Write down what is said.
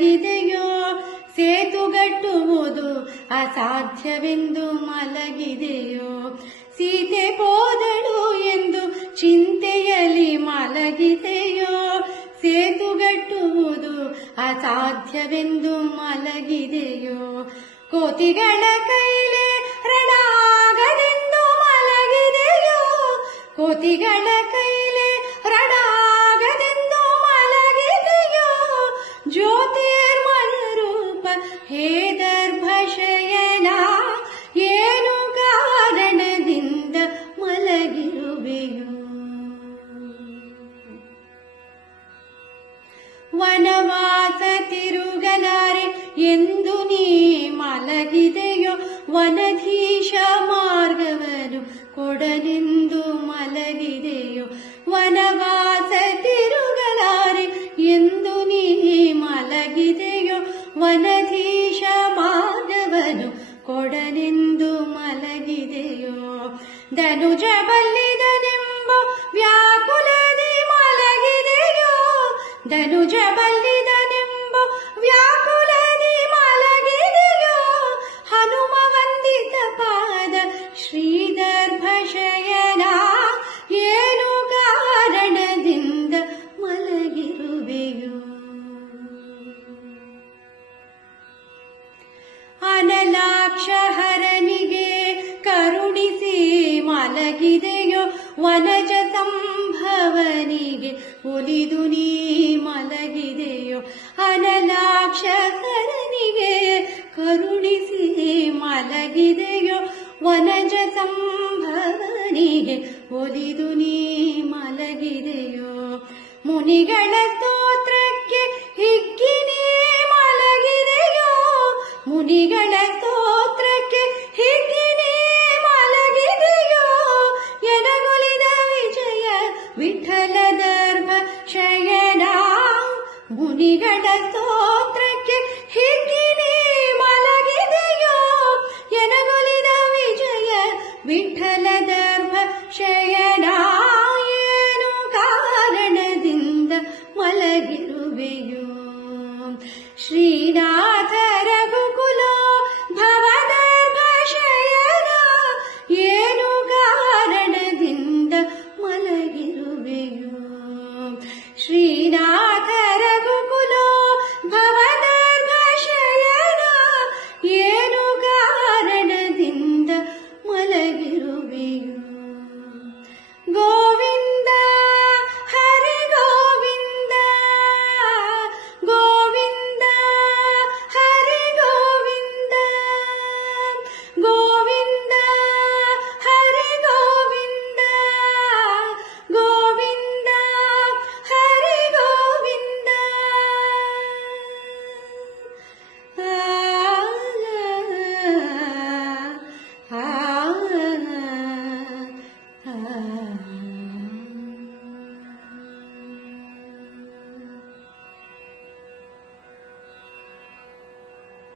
ಮಲಗಿದೆಯೋ ಸೇತುಗಟ್ಟುವುದು ಅಸಾಧ್ಯವೆಂದು ಮಲಗಿದೆಯೋ ಸೀತೆ ಹೋದಳು ಎಂದು ಚಿಂತೆಯಲ್ಲಿ ಮಲಗಿದೆಯೋ ಸೇತುಗಟ್ಟುವುದು ಅಸಾಧ್ಯವೆಂದು ಮಲಗಿದೆಯೋ ಕೋತಿಗಳ ಕೈಲೆ ರಣಾಗದೆಂದು ಮಲಗಿದೆಯೋ ಕೋತಿಗಳ ಕೈಲೆ ರಣಾಗದೆಂದು ಮಲಗಿದೆಯೋ ಜ್ಯೋತಿರ್ಮನರೂಪ ಹೇ ದರ್ಭಶಯನ ಏನು ಕಾರಣದಿಂದ ಮಲಗಿರುವೆಯೋ ವನವಾಸ ತಿರುಗಲಾರೆ ಎಂದು ನೀ ಮಲಗಿದೆಯೋ ವನಧೀಶ ಮಾರ್ಗವನ್ನು ಕೊಡಲೆಂದು ಮಲಗಿದೆಯೋ ವನವಾಸ ತಿರುಗಲಾರೆ ಎಂದು ನೀ ಮಲಗಿದೆಯೋ ವನಧೀಶ ಮಾರ್ಗವನ್ನು ಕೊಡಲೆಂದು ಮಲಗಿದೆಯೋ ಧನುಜ ಬಲ್ಲಿದನೆಂಬ ವ್ಯಾಕುಲದಿ ಮಲಗಿದೆಯೋ ಧನುಜ ಬಲ್ಲಿದನೆಂಬ ವ್ಯಾಕುಲದಿ ಮಲಗಿದೆಯೋ ಹನುಮ ವಂದಿತ ಪಾದ ಶ್ರೀದರ್ಭಶಯನ ಏನು ಕಾರಣದಿಂದ ಮಲಗಿರುವೆಯೋ ಅನಲಾಕ್ಷ ಹರನಿಗೆ ಕರುಣಿಸಿ ಮಲಗಿದೆಯೋ ವನಜ ಸಂಭವನಿಗೆ ಒಲಿದು ನೀ ಮಲಗಿದೆಯೋ ಅನಲಾಕ್ಷ ಹರನಿಗೆ ಕರುಣಿಸಿ ಮಲಗಿದೆಯೋ ವನಜ ಸಂಭವನಿಗೆ ಒಲಿದು ನೀ ಮಲಗಿದೆಯೋ ಮುನಿಗಳ